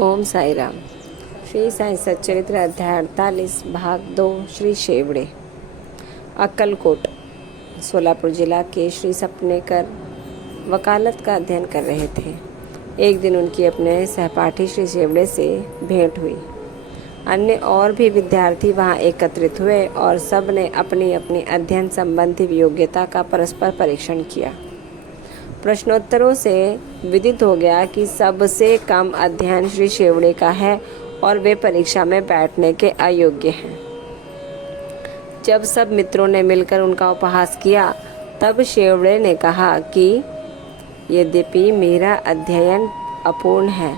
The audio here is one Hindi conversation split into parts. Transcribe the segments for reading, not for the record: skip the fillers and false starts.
ओम साई राम। श्री साई सच्चरित्र अध्याय 48 भाग 2 श्री शेवड़े। अक्कलकोट सोलापुर जिला के श्री सपनेकर वकालत का अध्ययन कर रहे थे। एक दिन उनकी अपने सहपाठी श्री शेवड़े से भेंट हुई। अन्य और भी विद्यार्थी वहां एकत्रित हुए और सब ने अपनी अपनी अध्ययन संबंधी योग्यता का परस्पर परीक्षण किया। प्रश्नोत्तरों से विदित हो गया कि सबसे कम अध्ययन श्री शेवड़े का है और वे परीक्षा में बैठने के अयोग्य हैं। जब सब मित्रों ने मिलकर उनका उपहास किया तब शेवड़े ने कहा कि यद्यपि मेरा अध्ययन अपूर्ण है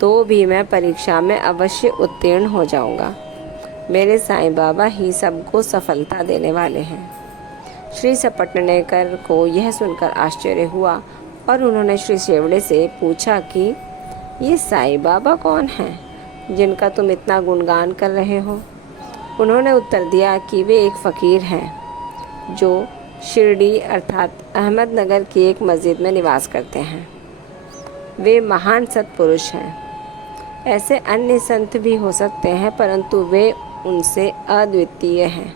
तो भी मैं परीक्षा में अवश्य उत्तीर्ण हो जाऊंगा। मेरे साईं बाबा ही सबको सफलता देने वाले हैं। श्री सपटनेकर को यह सुनकर आश्चर्य हुआ और उन्होंने श्री शेवड़े से पूछा कि ये साईं बाबा कौन हैं जिनका तुम इतना गुणगान कर रहे हो। उन्होंने उत्तर दिया कि वे एक फ़कीर हैं जो शिरडी अर्थात अहमदनगर की एक मस्जिद में निवास करते हैं। वे महान सत्पुरुष हैं। ऐसे अन्य संत भी हो सकते हैं परंतु वे उनसे अद्वितीय हैं।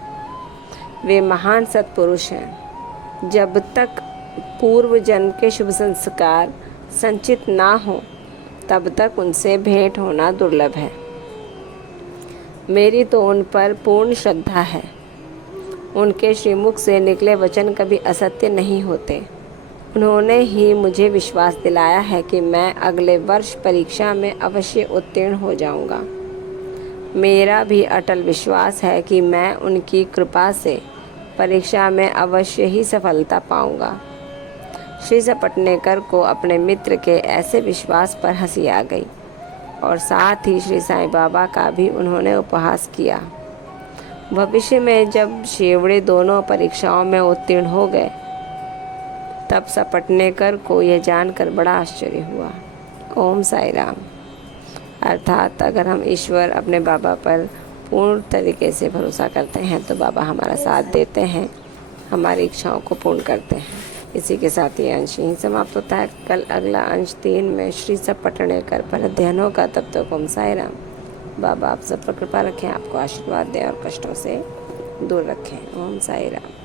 वे महान सत्पुरुष हैं। जब तक पूर्व जन्म के शुभ संस्कार संचित ना हो तब तक उनसे भेंट होना दुर्लभ है। मेरी तो उन पर पूर्ण श्रद्धा है। उनके श्रीमुख से निकले वचन कभी असत्य नहीं होते। उन्होंने ही मुझे विश्वास दिलाया है कि मैं अगले वर्ष परीक्षा में अवश्य उत्तीर्ण हो जाऊंगा। मेरा भी अटल विश्वास है कि मैं उनकी कृपा से परीक्षा में अवश्य ही सफलता पाऊंगा। श्री सपटनेकर को अपने मित्र के ऐसे विश्वास पर हंसी आ गई और साथ ही श्री साईं बाबा का भी उन्होंने उपहास किया। भविष्य में जब शेवड़े दोनों परीक्षाओं में उत्तीर्ण हो गए तब सपटनेकर को यह जानकर बड़ा आश्चर्य हुआ। ओम साई राम। अर्थात अगर हम ईश्वर अपने बाबा पर पूर्ण तरीके से भरोसा करते हैं तो बाबा हमारा साथ देते हैं, हमारी इच्छाओं को पूर्ण करते हैं। इसी के साथ ये अंश यहीं समाप्त होता है। कल अगला अंश 3 में श्री सपटनेकर पर अध्ययन होगा। तब तक ओम साई राम। बाबा आप सब पर कृपा रखें, आपको आशीर्वाद दें और कष्टों से दूर रखें। ओम साई राम।